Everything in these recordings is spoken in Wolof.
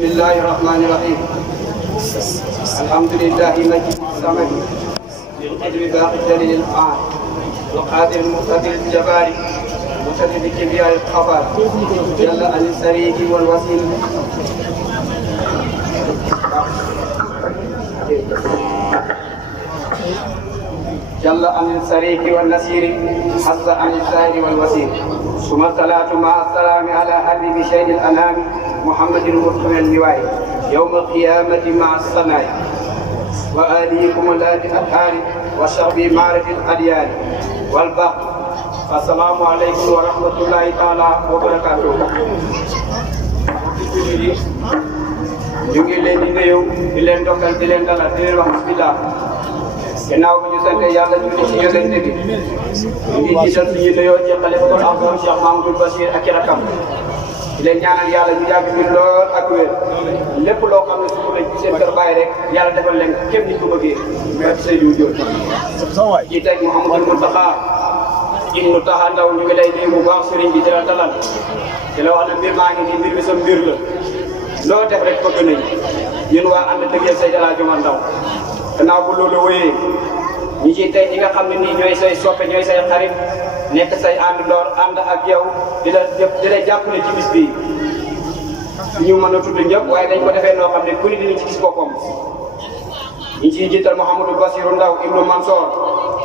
بسم الله الرحمن الرحيم. الحمد لله مجيد الصمد للقدر باقي الدليل الآن والقادر المقتدر الجبار متدد كبرياء الخبر جل عن السريك والوسيل جل عن السريك والنسير حز عن السائر والوسيل ثم الصلاة مع السلام على حبيب شيخ الأنام محمد المرسل اللواء يوم القيامة مع السماء وآليكم الآدي الأطهار وشربي معرفة الأديان والبقر. السلام عليكم ورحمة الله تعالى وبركاته. ñu ngi leen di nuyu di leen dokkal di leen dalal di leen wax bismillah. gannaaw bi ñu sant yàlla ñu ngi ci yonent bi ñu ngi jiital suñu nuyoo ci xalifatul a'zam Cheikh Mamadou Bachir ak i rakam di leen ñaanal yàlla ñu yàgg fi lool ak wér lépp loo xam ne suñu lañ ci seen kër bàyyi rek yàlla defal leen képp ni ko bëggee merci Seydou Diop ci teg Mouhamadou Mountakha Ibnu Taha Ndaw ñu ngi lay nuyu bu baax sëriñ bi di la dalal di la wax ne mbir maa ngi nii mbir mi sa mbir la loo def rek bëgg nañ ñun waa ànd dëggeel Seydi El Hadji Omar Ndaw gannaaw bu loolu wéyee ñi ci tey ñi nga xam ne nii ñooy say soppe ñooy say xarit nekk say ànd door ànd ak yow di la jàppale ci bis bii ñu mën a tudd ñëpp waaye dañ ko defee noo xam ne ku ne dinañ ci gis boppam ñi ciy jiital Mouhamadou Bassirou Ndaw Ibnu Mansour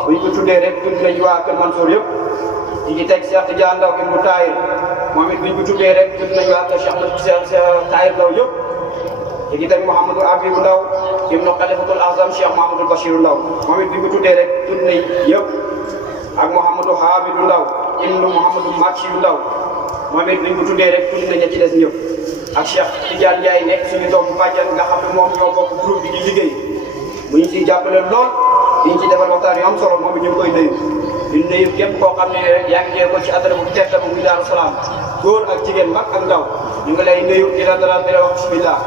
buñ ko tuddee rek tudd nañ waa kër Mansour yëpp ñi ci teg Cheikh Tidiane Ndaw Ibnu Tahir moom it buñ ko tuddee rek tudd nañ waa kër Cheikh Tahir Ndaw yëpp ñi ci teg Mouhamadou Abibou Ndaw Ibnu Khalifatul Azam Cheikh Mahamadou Bachir Ndaw moom it buñ ko tuddee rek tudd nañ yëpp ak Mouhamadou Habibou Ndaw Ibnu Mouhamadou Machiou Ndaw moom it buñ ko tuddee rek tudd nañ ña ci des ñëpp ak Cheikh Tidiane Ndiaye nekk suñu doomu bàjjan nga xam ne moom ñoo bokk groupe bi di liggéey bu ñu ciy jàppale lool diñ ci defal waxtaan yu am solo moom it ñu ngi koy nuyu di nuyu képp koo xam ne rek yaa ngi ko ci adara bu tedd bu muy Daaru Salaam góor ak jigéen mag ak ndaw ñu ngi lay nuyu di la dalal di la wax bismillah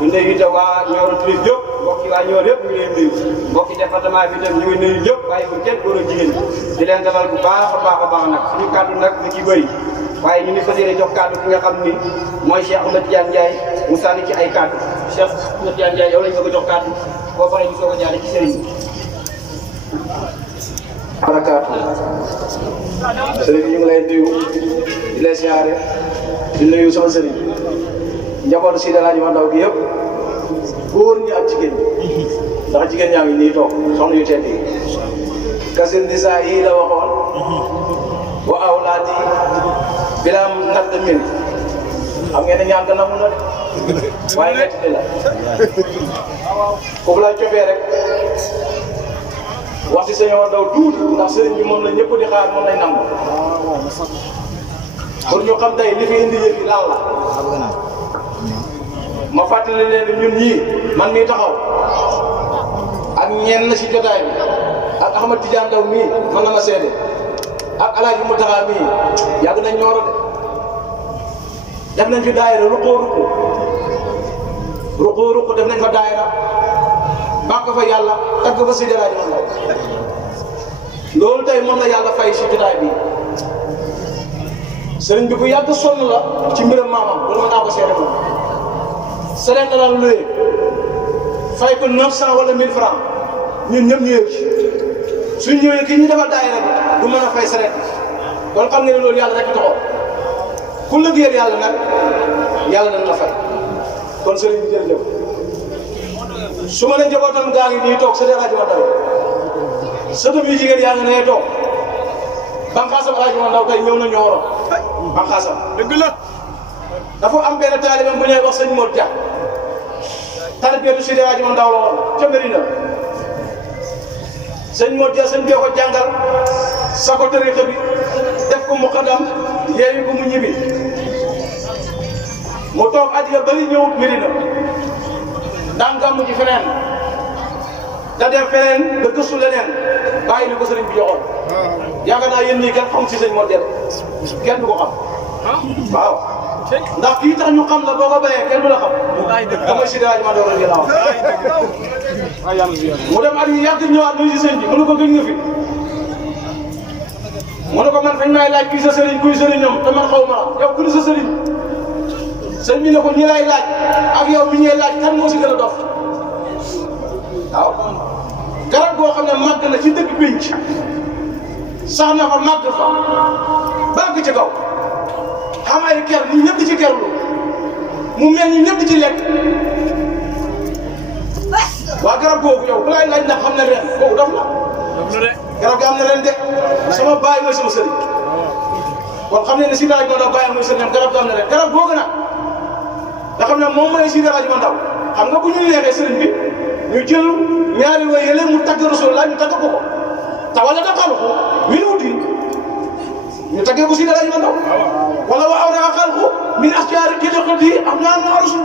ñu nuyu itam waa Nioro Tulip yëpp mbokki waa Nioro yëpp ñu ngi leen nuyu mbokki département bi itam ñu ngi nuyu ñëpp bàyyi ko kenn góor ak jigéen di leen dalal bu baax a baax nag suñu kàddu nag li ci bëri waaye ñu ngi fas yéene jox kàddu ki nga xam ni mooy Cheikh Ahmed Tidiane Ndiaye mu sànni ci ay kàddu Cheikh Ahmed Tidiane Ndiaye yow lañ bëgg a jox kàddu boo paree ñu soog a jaaree ci sëriñ bi. barakaatu sëriñ ñu ngi lay nuyu di lay siyaare di nuyu sama sëriñ njabootu Seydi El Hadji Omar Ndaw gi yëpp góor ñi ak jigéen ñi ndax jigéen ñaa ngi nii toog soxna yu tedd yi kasir nisaa yi la waxoon wa awlaadi bilaam nag de mil xam ngeen ne ñaan gannaaw mun na de waaye metti la foofu laa cofee rek wax si Sëñ Omar Ndaw tuuti ndax sëriñ bi moom la ñëpp di xaar moom lañ nam pour ñu xam tey li fi indi yëf yi lan la ma fàttali leen ñun ñii man mii taxaw ak ñenn si jotaay bi ak Ahmed Tidiane Ndaw mii man na ma seede ak El Hadji Mountakha mii yàgg nañ Nioro de def nañ fi daayira ruqoo def nañ fa daayira bàkk fa yàlla tagg fa Seydi El Hadji Omar Ndaw loolu tey moom la yàlla fay si jotaay bi sëriñ bi bu yàgg sonn la ci mbiram maamam loolu mën naa ko seede moom sëriñ la daan luye fay ko 900 wala 1000 francs ñun ñëpp ñu yëw ci suñ ñëwee kii ñu defal daayira bi du mën a fay sëriñ kon xam nga ne loolu yàlla rek taxaw ku liggéeyal yàlla nag yàlla nañ la fay kon sëriñ bi jërëjëf su ma ne njabootam gaa ngi nii toog Seydi El Hadji Omar Ndaw sëtam yu jigéen yaa ngi nee toog banqaasam El Hadji Omar Ndaw tey ñëw na Nioro banqaasam dëgg la dafa am benn taalibeem bu ñuy wax sëñ Mor Dia tarbiyatu Seydi El Hadji Omar Ndaw la woon ca Medina sëñ Mor Dia sëñ bee ko jàngal sa ko tariqa bi def ko muqaddam yeewi ko mu ñibbi mu toog at ya bëri ñëwut Medina daan gàmmu ci feneen da dem feneen da gëstu leneen bàyyi li ko sëriñ bi joxoon yaakaar naa yéen ñii kenn xam si sëñ Mor Dia kenn du ko xam waaw ndax kii tax ñu xam la boo ko bayee kenn du la xam damay Seydi El Hadji Omar Ndaw la gën a wax mu dem at yi yàgg ñëwaat nuyu si sëñ bi mu ne ko gëj nga fi mu ne ko man fañ may laaj kuy sa sëriñ kuy sëriñam te man xaw ma la yow ku ni sa sëriñ sëñ bi ne ko ñi lay laaj ak yow mi ñuy laaj kan moo si gën a dof waaw garab goo xam ne màgg na ci dëkk pénc sax na fa màgg fa bàgg ci kaw xam ay ker ñi ñëpp di ci kerlu mu mel ni ñëpp di ci lekk waa garab googu yow bu lay laaj ndax xam na ren kooku dof la garab gi am na ren de sama baay mooy sama sëriñ kon xam ne ne si daaj ma ndaw bàyyi mooy sëriñam garab gi am na ren garab googu nag nga xam ne moom mooy si daaj ma ndaw xam nga bu ñu neexee sëriñ bi ñu jël ñaari way yële mu tagg Rasulullah ñu tagg ko ko te wala daqalu ko min wuti ñu taggee ko si daaj ma ndaw wala wa awra xalqu min asjaari kidaqati am naan ma rasul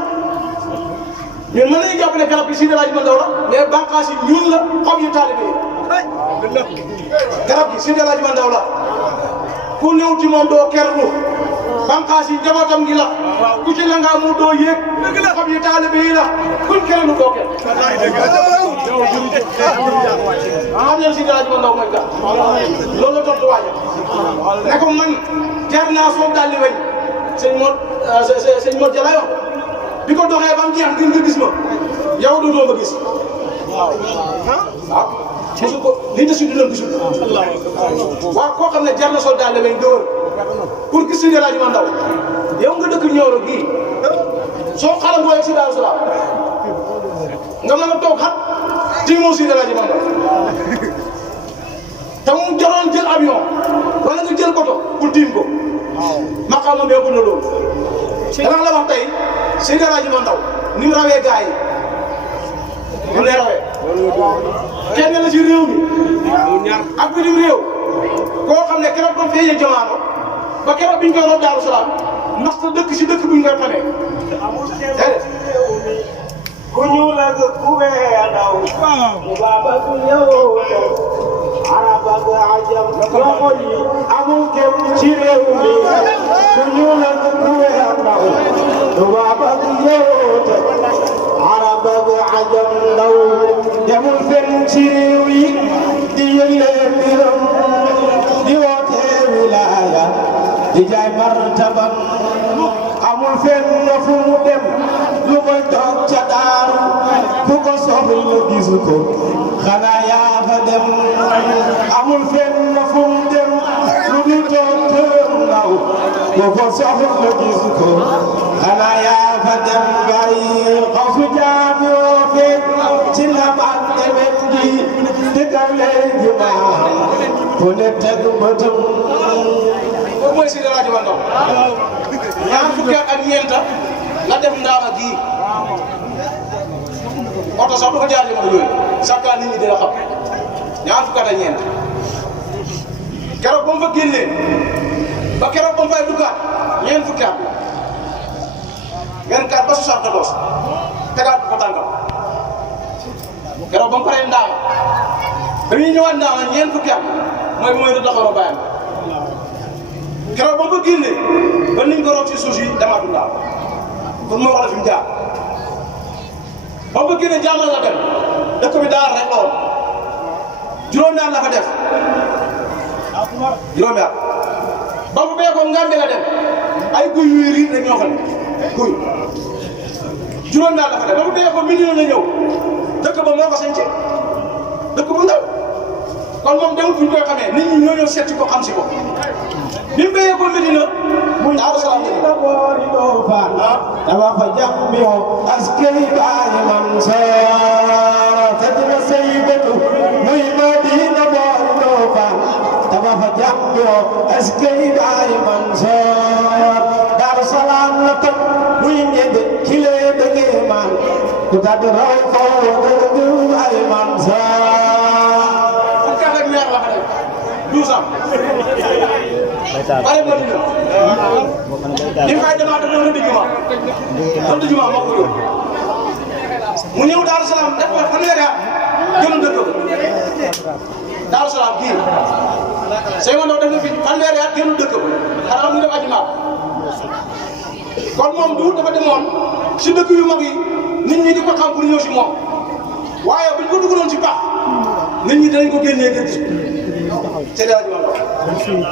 ñun mën nañu jàpp ne garab bi si daaj ma ndaw la mais bànqaas yi ñun la xob yu taalibe yi garab gi si daaj ma ndaw la ku ñëw ci moom doo kerlu bànqaas yi njabootam gi la ku ci la ngaa mu doo yéeg xob yu taalibe yi la kuñ kerlu doo ker xam ngeen si daaj ma ndaw mooy gat loolu la tontu waaje ne ko man jar naa soog daal di weñ sëñ Modou Jalla wax bi ko doxee ba mu jeex ngir nga gis ma yow dootoo ma gis waaw mosu ko li des du leen gisul waaw koo xam ne jar na soog daal di weñ dóor pour gis si daaj ma ndaw yow nga dëkk Nioro gii soo xalam booy si Daaru Salaam nga mën a toog xat tiimoo si daaj ma ndaw te mu jaroon jël avion wala nga jël koto pour tiim ko maqaama bee ko na loolu danaa la wax tey Seydi El Hadji Ndaw ni mu rawee gars yi ni mu lay rawee kenn la ci réew mi ak bitim réew koo xam ne keroog doon feeñee jamaano ba keroog biñ koy rob Daaru Salaam ndax sa dëkk si dëkk buñ koy xamee ku ñuul ak ku weex ndaw mu baaba ku ñëw arab ak ajam loxo yi amul kenn ci réew mi ku ñuul ak ku weex ndaw mu baaba ku ñëw arab ak ajam ndaw demul fenn ci réew yi di yëgle mbiram di woote wilaaya di jaay martaban amul fenn fu mu dem lu koy toog ca daaru ku ko soxla gisu ko xanaa yaa fa dem amul fenn fu mu dem lu dul toog kër ndaw ku ko soxla gisu ko xanaa yaa fa dem bàyyi xaw su jaam yoo fekk ci la baat demet gi dëkkal léegi maam ku ne teg bëtam kooku mooy Seydi El Hadji Ndaw ñaar fukki at ak ñeent la def ndaama gii oto sax du ko jaar jamono yooyu sakkaa nit ñi dina xam ñaar fukki at ak ñeent keroog ba mu fa génnee ba keroog ba mu fay duggaat ñeent fukki at 24 ba 74 tegaat ko tànkam keroog ba mu paree ndaama ba ñuy ñëwaat ndaama ñeent fukki at mooy bu may doon taxaw bàyyam keroog ba mu fa génnee ba niñ ko roog si suuf yi demaatul daal pour moo wax la fi mu jaar ba mu fa génnee jaamal la dem dëkk bi daar rek la woon juróomi at la fa def juróomi at ba mu bee ko Ngambe la dem ay guy yuy riir rek ñoo fa ne guy juróomi at la fa def ba mu bee ko million la ñëw dëkk ba moo ko sañce dëkk bu ndaw kon moom demul fu ñu koy xamee nit ñi ñoo ñëw seeti ko xam si ko bi mu béyee ko Medina muy Daaru Salaam la boori doo faan dama fa jàmm yow askari baay Mansoor te dina say bëtu muy Medina boori doo faan dama fa jàmm yow askari baay Mansoor Daaru Salaam la topp muy ñedd kile dëgg man ku tàgg raw ko dëgg ay Mansoor fukki at ak ñaar la fa def 12 ans bare Madina li mu fay demaat dafa doon juma doon juma moo ko yóbbu mu ñëw Daaru Salaam def ko fanweeri at jënd dëkk ba Daaru Salaam gii Seyma Ndaw def na fi fanweeri at jënd dëkk ba xanaa mu def aji maam kon moom du dafa demoon si dëkk yu mag yi nit ñi di ko xam pour ñëw si moom waaye buñ ko dugaloon si pax nit ñi dinañ ko génnee ngir gis Seydi El Hadji Ndaw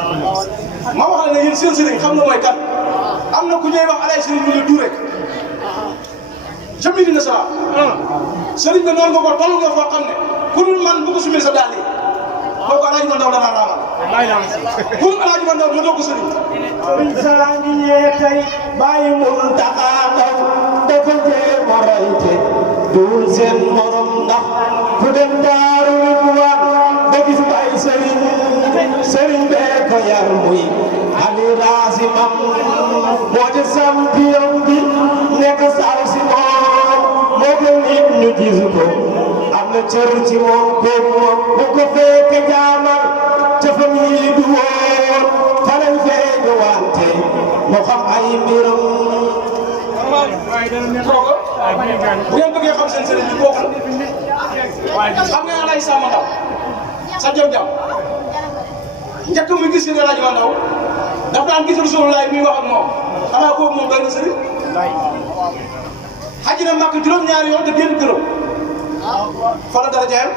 ma wax la ne yéen seen sëriñ xam nga mooy kan am na ku ñuy wax alay sëriñ bi la Touré ca Medina Salaam sëriñ bi noonu nga ko toll nga foo xam ne ku dul man bu ko sumee sa daal yi kooku alaaji ma ndaw la daan raamal ku dul alaaji ma ndaw ma doog ko sëriñ sëriñ Sala ngi ñëwee tey bàyyi Muntaxa Ndaw dafa jéem a rayte duul seen morom ndax ku dem daaru Ridwaan ba gis bàyyi sëriñ bee ko yar muy Ali Rasimam moo di champion bi nekk saw si moom moo ko nit ñu gis ko am na cër ci moom bu ko fekke jaamal ca famille du woon fa lañ feeñu wante moo xam ay mbiram kooku bu ngeen bëggee xam seen sëriñ bi kooku xam nga alay Sama Ndaw sa jam njëkk mi gis ne alaaji ma ndaw daf daan gis Rasulullah muy wax ak moom xanaa kooku moom doy na sëriñ xaj na Makka juróom-ñaari yoon te génn këram fa la dara jaayam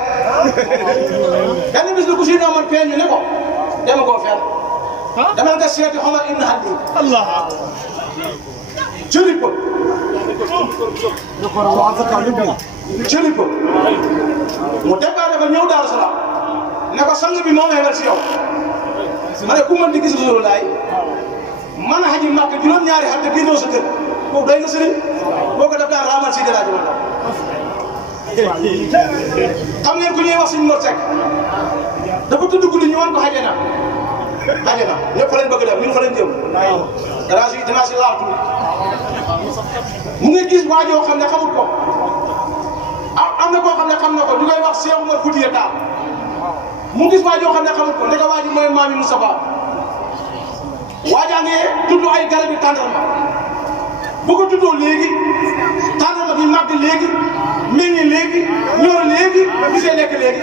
benn bis la ku si ne man feeñ ñu ne ko dema koo fenn dama nga seeti Omar ibn Khattab Allah jëli ko jëli ko mu départ dafa ñëw Daaru Salaam ne ko sang bi moo may si yow ma ne ku mën di gis Rasulullah man a xaji Makka juróom-ñaari at te génnoo sa kër kooku doy nga sëriñ boo ko def daan raamal si dara ji ma xam ngeen ku ñuy wax suñu Mor Seck dafa tudd guddi ñu wan ko xajana ñëpp fa leen bëgg dem ñun fa leen jëm dinaa si laal tuuti mu ngi gis waa joo xam ne xamul ko am na koo xam ne xam na ko ñu koy wax Cheikh Oumar Foutiyou Tall mu gis waa joo xam ne xamul ko ndeka waa ji mooy maami Moustapha waajaa ngi tudd ay garab yi tàndarma bu ko tuddoo léegi tàndarma bi màgg léegi meññ léegi ñor léegi gisee lekk léegi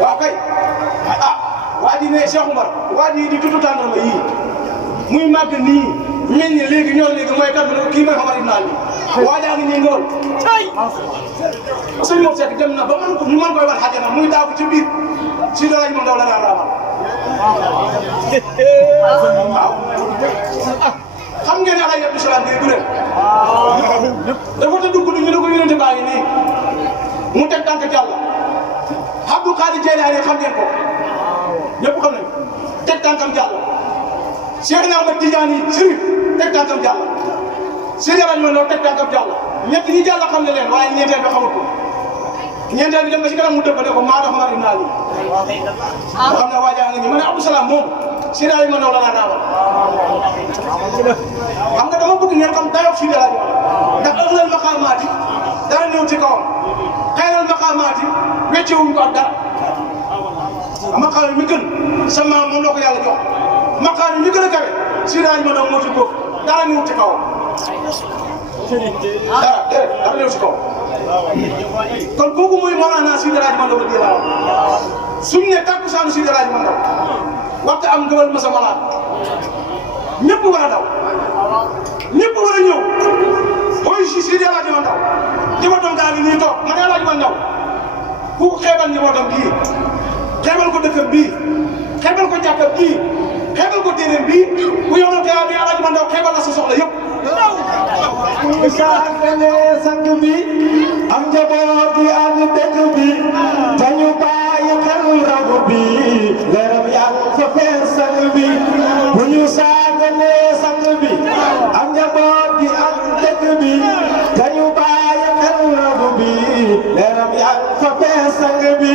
waaw kay waa ji ne Cheikh Oumar waa ji di tudd tàndarma yii muy màgg nii meññ léegi ñor léegi mooy kat kii mooy Omar ibn Ali waajaa ngi nii ngóor sëñ Mor Seck dem na ba mën ko ñu mën koy war xajana muy daagu ci biir si dara ñu ndaw la daan raamal waaw xam ngeen ne Alaaji Abdou Salaam bi du leen dafa tëdd guddi ñu ne ko yonente baa ngi nii mu teg tànk Yàlla Abdou Khadir Jeylaani xam ngeen ko ñëpp xam nañ teg tànkam Yàlla Cheikh Ahmad Tidiane yi Sërif teg tànkam Yàlla Seydi Alaaji Mandaw teg tànkam Yàlla ñett ñi Yàlla xam ne leen waaye ñeenteel bi xamul ko ñeenteel bi dem na si kanam mu dëpp ne ko maa dox Omar ibn Ali moo xam ne waajaa nga nii ma ne Abdou Salaam moom Seydi Alaaji Mandaw la daan raawal xam nga dama bëgg ngeen xam dayoo Seydi Alaaji Mandaw ndax ëllëg maqaamaati dara ñëw ci kawam xëyal maqaamaati weccewuñ ko ak dara maqaam mi gën sa maam moom la ko Yàlla jox maqaam mi gën a kawe Seydi Alaaji Mandaw moo ci bokk dara ñëw ci kawam dara ñëw ci kawam kon kooku mooy Mawlana Seydi Alaaji Mandaw radiyallaahu anhu suñ ne takkusaanu Seydi Alaaji Mandaw waxtu am ngëwal ma sa malaat ñëpp war a daw ñëpp war a ñëw mooy si Seydi Alaaji Mandaw njabootam gaa ngi nii toog ma ne Alaaji Mandaw ku xeebal njabootam bii xeebal ko dëkkam bii xeebal ko jàkkam bii xeebal ko téeréem bii bu yow gaa bi Alaaji Mandaw xeebal la sa soxla yëpp ku saagale sang bi am njaboot gi ànd dëkk bi te ñu bàyyi xel rabu bi leeram yàlla fa fees sang bi bu ñu saagale sang bi am njaboot gi ànd dëkk bi te ñu bàyyi xel rabu bi leeram yàlla fa fees sang bi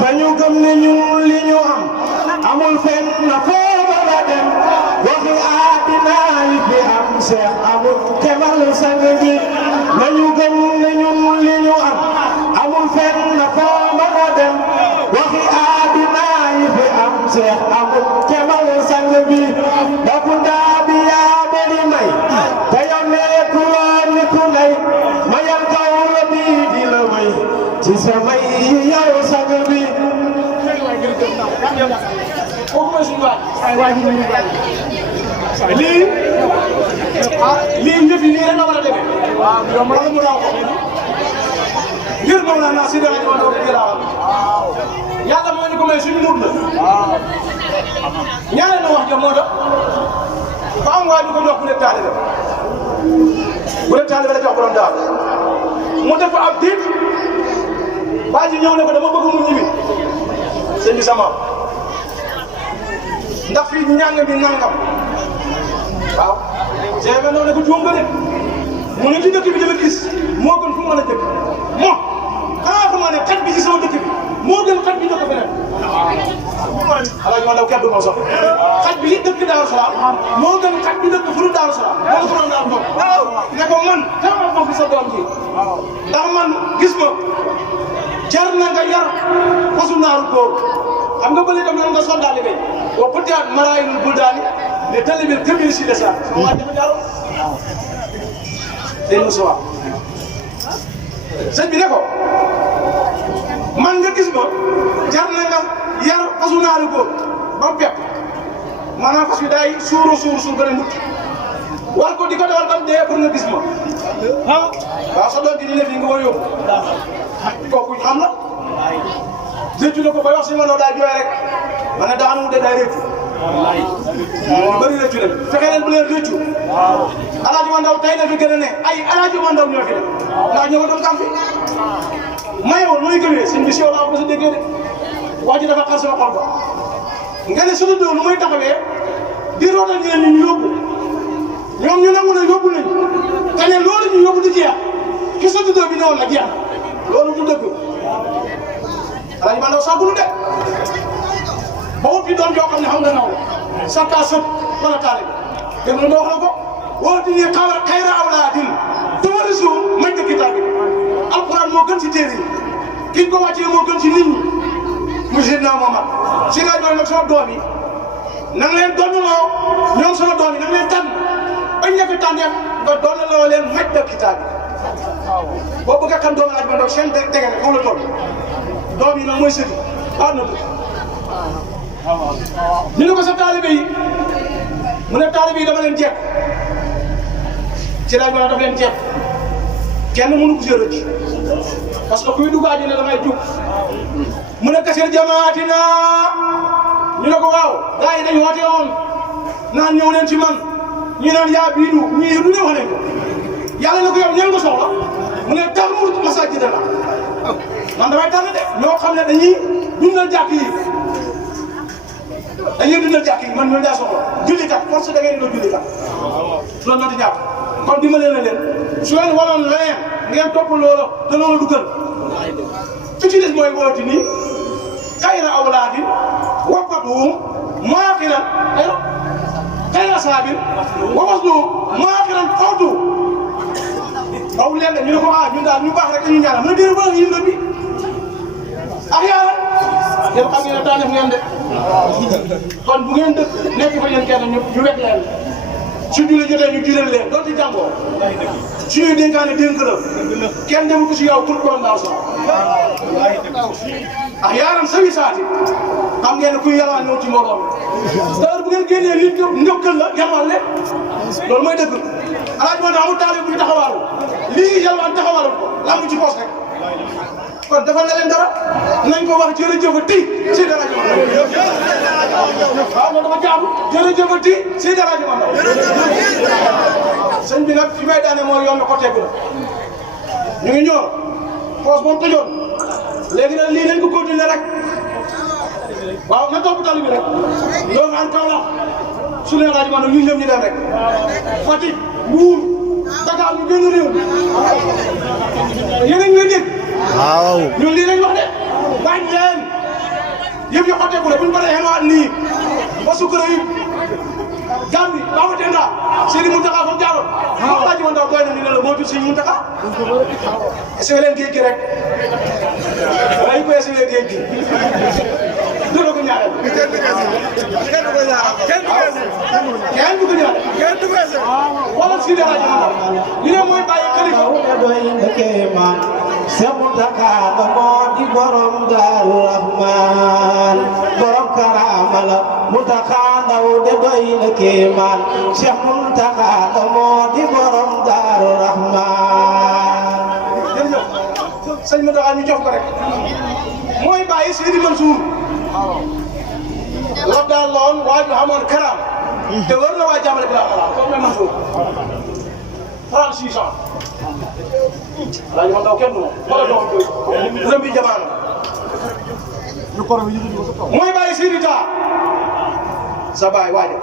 te ñu gëm ne ñun li ñu am amul fenn na foo mën a dem waxi àddina yi fi am Cheikh amul kemal sang bi nañu gëm ne ñun li ñu am amul fenn na foo mën a dem waxi àddina yi fi am Cheikh amul kemal sang bi daku ndaa bi yaa bari may te yow nekku woon ni ku nay mayal kaw la bi di la may ci sa may yow sang bi kooku mooy suñu lii njëf yi nii rek la war a demee wala mu raw ko ngir Mawlana Seydi Hadji Malick radiyallahu anhu yàlla moo ñu ko may suñu mut la ñaareel na wax ja moo tax ba am waa ñu ko jox bu dee taalibe la jox borom daal mu def ab diit waa ji ñëw ne ko dama bëgg mu ñibbi sëñ bi sama ndax fii ñàng bi nangam waaw c'est vrai noonu ne ko juum nga de mu ne ci dëkk bi dama gis moo gën fu mu mën a dëkk moo xanaa xam ne xaj bi ci sama dëkk bi moo gën xaj bi ñu ko feneen ala ñu daw keddu moo sox xaj bi dëkk Daaru Salaam moo gën xaj bi dëkk fu dul Daaru Salaam moo ko doon daal toog ne ko man dama ma fi sa doom ji ndax man gis ma jar na nga yar fasu naaru góor xam nga bële dem na nga soldaali bay wa peut-être maraayinul buldaani ne talibil kabir si desa sama waa jafe jaaro day mu suwa sëñ bi ne ko man nga gis ma jar na nga yar fasu naaru góor ba mu pepp maanaam fas wi day suur gën a mucc war ko di ko dawal ba mu dee pour nga gis ma waaw sa doom ji ni ne fii nga war yóbbu kooku xam la réccu na ko ba wax si ma noo daa jooy rek ma ne daanu de day réccu ñu bëri réccu leen fexe leen bu leen réccu Alaaji Mandaw tey na fi gën a ne ay Alaaji Mandaw ñoo fi ne ndax ñoo ko doon kam fi mayoo nooy gëwee seen mission laa ko sa déggee de wax ji dafa xar sama xol ba nga ne suñu dóor lu muy taxawee di rootal ñeneen ñi ñu yóbbu ñoom ñu nangu ne yóbbu nañu te ne loolu ñu yóbbu di jeex ki sa dóor bi ne woon na jeex loolu du dëgg Alaaji Mandaw sàggulu de ba wut fi doom joo xam ne xam nga naw la sakka sëb wala taale bi dégg nga wax la ko woote ni xayra awlaadin tumarisu majda kitaab bi alquran moo gën ci téere yi ki ko wàccee moo gën ci nit ñi mu Seydina Muhammad si laa doon nag sama doom yi na nga leen donnaloo ñoom sama doom yi na nga leen tànn bañ ñëkk tànneef nga donnaloo leen majda kitaab bi boo bëgg a xam doomu Alaaji Mandaw seen dégg foofu la toll doom yi nag mooy sëti baax na ñu ne ko sa taalibe yi mu ne taalibe yi dama leen jekk ci laaj ma daf leen jekk kenn mënu ko see rëcc parce que kuy dugg àjjana da ngay jug mu ne kasir jamaatina ñu ne ko waaw gars yi dañu woote woon naan ñëw leen ci man ñu naan yaa biidu ñii du ne wax nañ ko yàlla na ko yow ñeen ko soxla mu ne tax mu masajida la man damay tànn de ñoo xam ne dañuy dundal jàkk yi man ñoo daa soxla jullikat force da ngeen di doon jullikat loolu noo di jàpp kon dimbale na leen su leen wanoon leneen ngeen topp loolu te loolu du gën fi ci des mooy wooti nii xayra awlaadin wafatuhum maaxiran xayra saabin wa wasluhum maaxiran xawtu aw leen de ñu ne ko ñun daal ñu baax rek dañuy ñaanal mu ne déedéet ba yim na bi ak yàlla yéen xam ngeen ne daa def ngeen de kon bu ngeen dëkk nekk fa yéen kenn ñu wekk leen su julli jotee ñu diiral leen doon ci jàngoo suñuy dénkaane dénk la kenn demul ko si yow pour borom daaw sax ak yaaram sawi saati xam ngeen ne kuy yalwaan ñëw ci mbooloo mi te bu ngeen génnee nit njëkkal la yalwaan leen loolu mooy dëgg Alaaji Mandaw amul taale bu ñu taxawaalu lii yalwaan taxawaalu ko lamb ci poos rek kon dafa na leen dara nañ ko wax jërëjëfati Seydi Alaaji Mandaw waaw loolu dafa jaamu jërëjëfati Seydi Alaaji Mandaw sëñ bi nag fi may daane mooy yoon na ko teggu la ñu ngi ñëw poos moom tëjoon léegi nag lii nañ ko continuer rek waaw na topp tali bi rek loolu an kaw la su ne Alaaji Mandaw ñun ñëpp ñu dem rek Fatick Mbuur Dakar ñu génn réew mi yéen a ngi dégg waaw ñun lii lañ wax de bañ leen yëpp yi xotteeku la bu ñu paree xemaat nii ba sukkara yi Gambi Baba Tenda Seydi Mountakha foofu jaaroon moom Alaaji Mandaw doy na ni ne la moo jur Seydi Mountakha essayé leen géej gi rek wala ñu ko essayé géej gi dina ko ñaareel kenn du ko ñaareel wala Seydi Alaaji Mandaw li ne mooy bàyyi xalifa Seex Mountakha moo di borom Daaru Rahmaan borom karaama la Mountakha ndaw de doy na kéemaan Seex Mountakha moo di borom Daaru Rahmaan sëñ ma doxal ñu jox ko rek mooy bàyyi Seydi Mansour rab daal loon waa ñu xamoon karaam te war na waa jàmmale bi laa xalaat comme ne Mansour 36 ans alaaji man daw kenn du ma la jox lëm bi jamaano mooy bàyyi Seydi taa sa baay waajo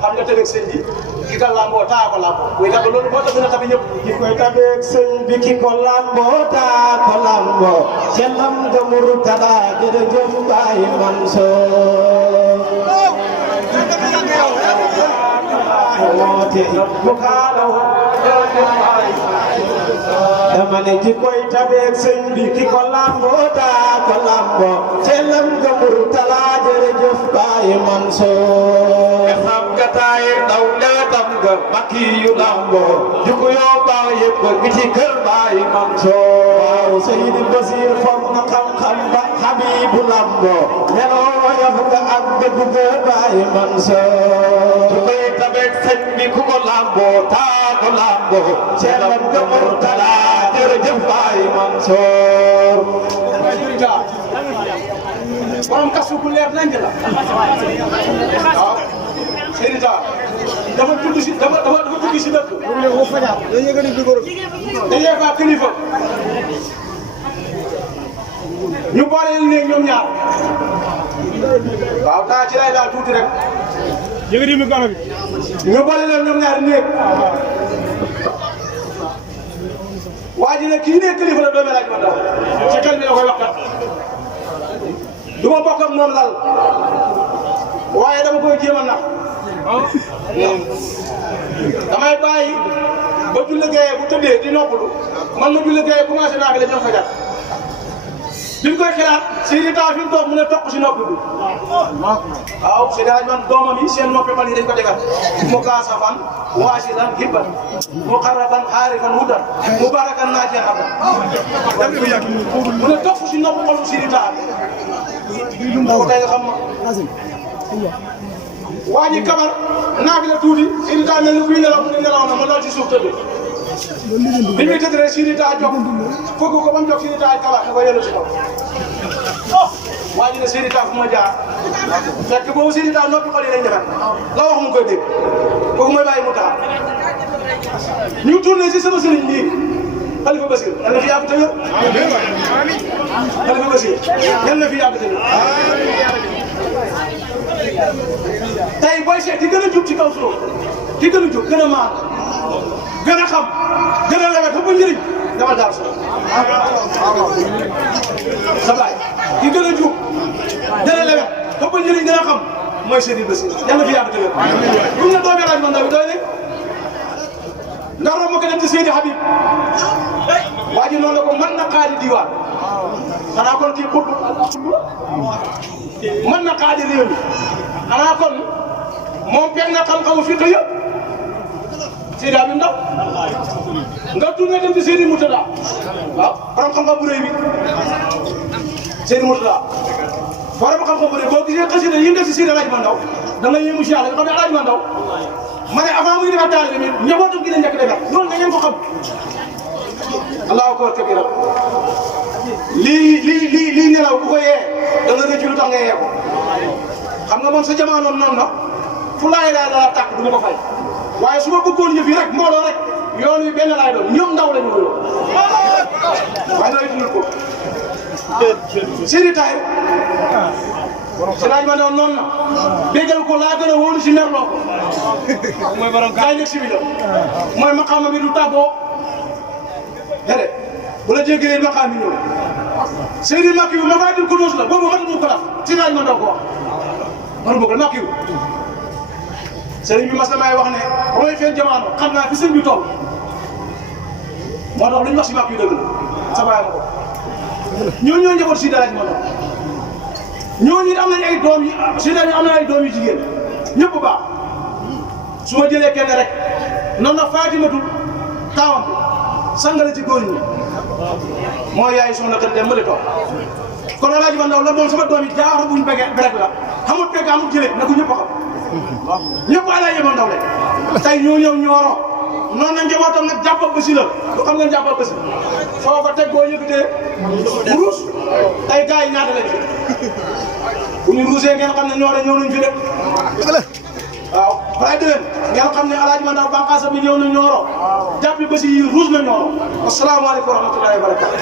xam nga tëbeeg sëñ bi ki ka lamboo taa ko lamboo buy tabe loolu moo tax dina tabe ñëpp ki koy tabeeg sëñ bi ki ko lamboo taa ko lamboo cellam nga Murtada jërëjëf Baay Mansour dama ne ki koy tabeeg sëñ bi ki ko lamboo taa ko lamboo cellam nga Murtada jërëjëf Baay Mansour xam nga taay daw leetam nga makki yu lamboo juku yoo baax yëpp gi ci kër Baay Mansour waaw Seydi Basir foog na xam-xam ba Habibu lamboo meloo yaf nga ak dëgg nga Baay Mansour ki koy tabeeg sëñ bi ku ko lamboo taa ko lamboo cellam nga Murtada jërëjëf Baay Mansour borom kasu ku leer nañ la waaw Seydi Taa dafa tudd si dafa dugg si dëkk dañuy fa kilifa ñu boole leen ne ñoom ñaar waaw taa ci lay daal tuuti rek yëgëri mi gano bi ñu boole leen ñoom ñaar néeg waa ji ne kii ne kilifa la doomu laaj ma daw ci xel mi la koy waxtaan du ma bokk ak moom lal waaye dama koy jéem a nax damay bàyyi ba julli gee bu tëddee di noppalu man ma julli gee commencé naa fi la jëm fajar bi mu koy xalaat Seydi Taa fi mu toog mu ne toq si nopp bi waaw Seydi Hadj man doomam yi seen noppi man yi dañ ko tegal mu kaasafan waasilan hibban muqarraban xaarifan hudan mubarakan naajiyan aban mu ne toq si nopp xolu Seydi Taa ko tey nga xam ma waa ji kabar naa fi la tuuti Seydi Taa mel ni kuy nelaw mu ne nelaw na ma dal ci suuf tëdd bi muy tëdd rek Seydi Taa jóg fëgg ko ba mu jóg Seydi Taa kabar ne ko yellu si kaw waa ji ne Seydi Taa fu ma jaar fekk boobu Seydi Taa noppi xol yi lañ defar la wax mu koy dégg kooku mooy bàyyi mu taxaw ñu tourné si sama sëriñ bii Xalifa Basir yal na fi yàgg te wér Xalifa Basir yal na fi yàgg te wér tey booy seet ki gën a jub ci kaw suuf ki gën a jub gën a maan gën a xam gën a lewet ba njëriñ dama daal sa baay ki gën a jub gën a lewet ba njëriñ gën a xam mooy Seydi Basir yal na fi yàgg te wér buñ ne doomi laaj man ndaw bi doy ne nga romb ko dem ci Seydi Habib waa ji noonu la ko mën na xaadi diwaan xanaa kon kii xutbu mën na xaadi réew mi xanaa kon moom peeg na xam-xamu fiqh yëpp Seydi Habib ndaw nga tourné dem ci Seydi Murtada waaw borom xam-xam bu rëy bi Seydi Murtada borom xam-xam bu rëy boo gisee xasida yi def ci Seydi Alaaji Mandaw da nga yéemu si yàlla nga xam ne Alaaji Mandaw ma ne avant muy defar taalibe bi njabootam gi la njëkk defar loolu da ngeen ko xam allahu akbar kabira lii nelaw bu ko yee da nga rëcc lu tax nga yee ko xam nga moom sa jamono noonu na fu laay laa dara tàkk du ma ko fay waaye su ma bëggoon yëf yi rek mbooloo rek yoon wi benn laay doon ñoom ndaw la ñu wóyoo waaye nooy dundal ko Seydi Tahir Seydi Hadj Mandaw noonu na bégal ko laa gën a wóolu si merloo ko mooy borom kaay nekk si bi la mooy maqaama bi du tàggoo déedéet bu la jéggalee maqaam bi ñëw Seydi Makki bi ma fay dul kunuus la boobu matul mu ko def Seydi Hadj Mandaw ko wax manu bëgg Makki bi sëriñ bi mas na may wax ne ba may feeñ jamono xam naa fi sëñ bi toll moo tax lu ñu wax si Makki yu dëgg la sa baay ma ko ñooñu ñoo njaboot Seydi Hadj Mandaw ñooñu it am nañu ay doom yi Seydi am na ay doom yu jigéen ñëpp baax su ma jëlee kenn rek noonu na Fatimatu taawam bi sangale ci góor ñi mooy yaay soxna Kër dem mële toog kon Alaaji Mandaw la moom sama doom yi jaaxal buñ bëggee berek la xamul pegg amul jëlee na ko ñëpp xam ñëpp Alaaji Mandaw le tey ñoo ñëw ñooro noonu la njabootam nag jàppal ba si la lu xam ngeen jàppal ba si foo ko teg boo yëkkatee ruus ay gars yi ñaata lañ fi bu ñu ruusee ngeen xam ne ñoo nañ fi de waaw balaa déwén ngeen xam ne alaaji ma ndaw bànqaasa bi ñëw na ñooro jàppi ba si ruus na ñooro asalaamaaleykum wa rahmatullahi wa barakatu